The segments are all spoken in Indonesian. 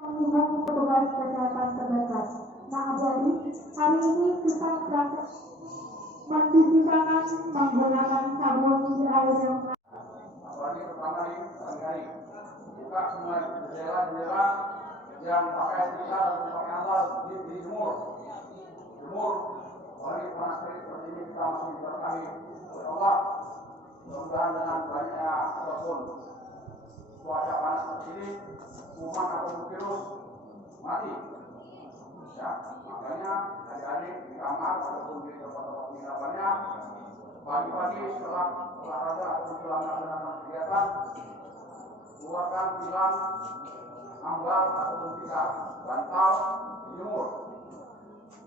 Ibu petugas kesehatan terdekat. Nah, jadi hari ini kita belajar mencuci tangan menggunakan sabun air yang apalagi pertama nih hari-hari buka semua jendela yang pakai sisa atau pakai alas dijemur apalagi panas terik seperti ini kita masih diberkahi oleh Allah. Mudah-mudahan dengan banyaknya ataupun cuaca panas seperti ini kuman atau virus mati ya. Makanya adik-adik di kamar ataupun di tempat-tempat penginapannya pagi-pagi setelah olahraga ataupun setelah melaksanakan kegiatan keluarkan tilam, ambal ataupun tikar, bantal, dijemur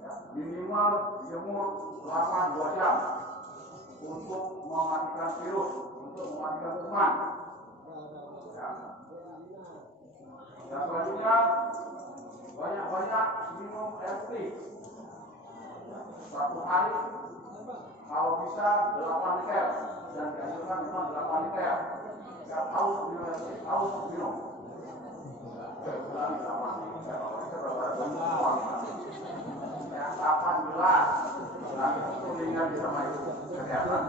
ya, minimal dijemur selama 2 jam untuk mematikan virus, untuk mematikan kuman ya. Dan selanjutnya banyak-banyak minum air putih satu hari kalau bisa 8 liter dan dianjurkan minum 8 liter. Tidak haus minum air putih, haus minum. Ya 18 dan itu ringan di sama itu kesehatan.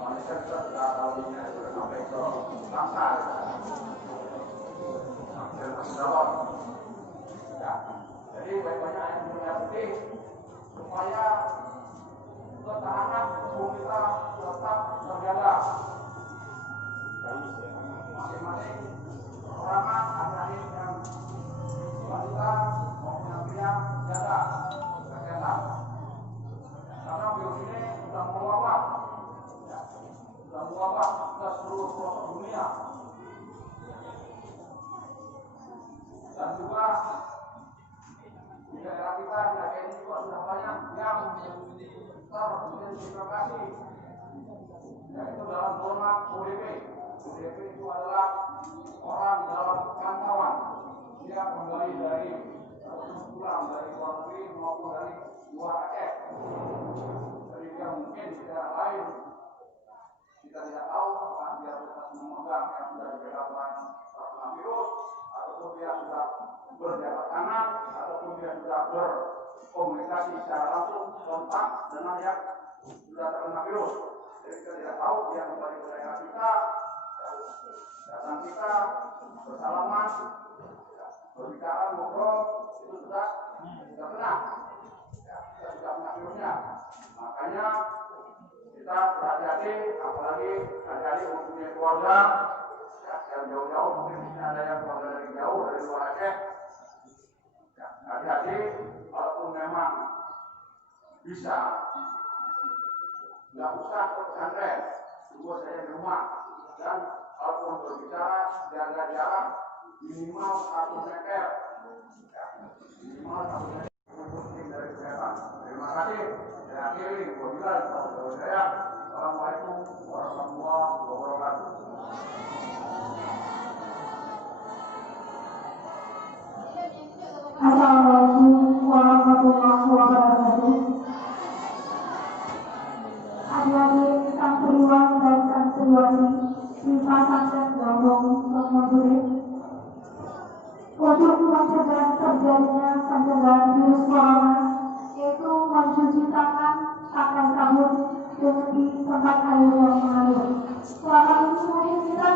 Manusia kita sudah tahu ini sudah sampai ke bangsa. Dan masih dalam. Ya. Jadi banyak-banyak yang minum air putih supaya ketahanan tubuh kita tetap terjaga. Masing-masing perorangan ada yang wanita maupun yang pria jaga kesehatan. Karena virus ini sudah mewabah, ke seluruh pelosok dunia. Dan juga di daerah kita di Aceh ini juga sudah banyak yang teridentifikasi, yaitu dalam golongan ODP. ODP itu adalah orang dalam pantauan, dia kembali dari ataupun pulang dari luar negeri maupun dari luar Aceh. Jadi dia mungkin di daerah lain kita tidak tahu apakah dia sudah memegang yang sudah dibebaskan terkena virus, ataupun dia sudah berjabat tangan, ataupun dia sudah berkomunikasi secara langsung kontak dengan yang sudah terkena virus. Jadi kita tidak tahu dia kembali ke daerah kita, datang kita, bersalaman, berbicara, ngobrol, itu sudah kena. Ya, kita sudah kena virusnya. Makanya kita berhati-hati, apalagi adik-adik mempunyai keluarga ya, yang jauh-jauh, mungkin di sini ada yang keluarga dari jauh, dari luar Aceh. Ya, hati-hati, walaupun memang bisa, nggak usah ke pesantren, tunggu saja di rumah. Dan walaupun berbicara, jaga jarak minimal 1 meter. Ya, minimal 1 meter. Dari kesehatan. Terima kasih. Saya akhiri. Assalamualaikum warahmatullahi wabarakatuh. Assalamualaikum warahmatullahi wabarakatuh. Adik-adik santriwan dan santriwati di pesantren Gabung Pondok, untuk mencegah terjadinya pencegahan virus corona, yaitu mencuci tangan pakai sabun di tempat air yang mengalir. Selama ini mungkin kita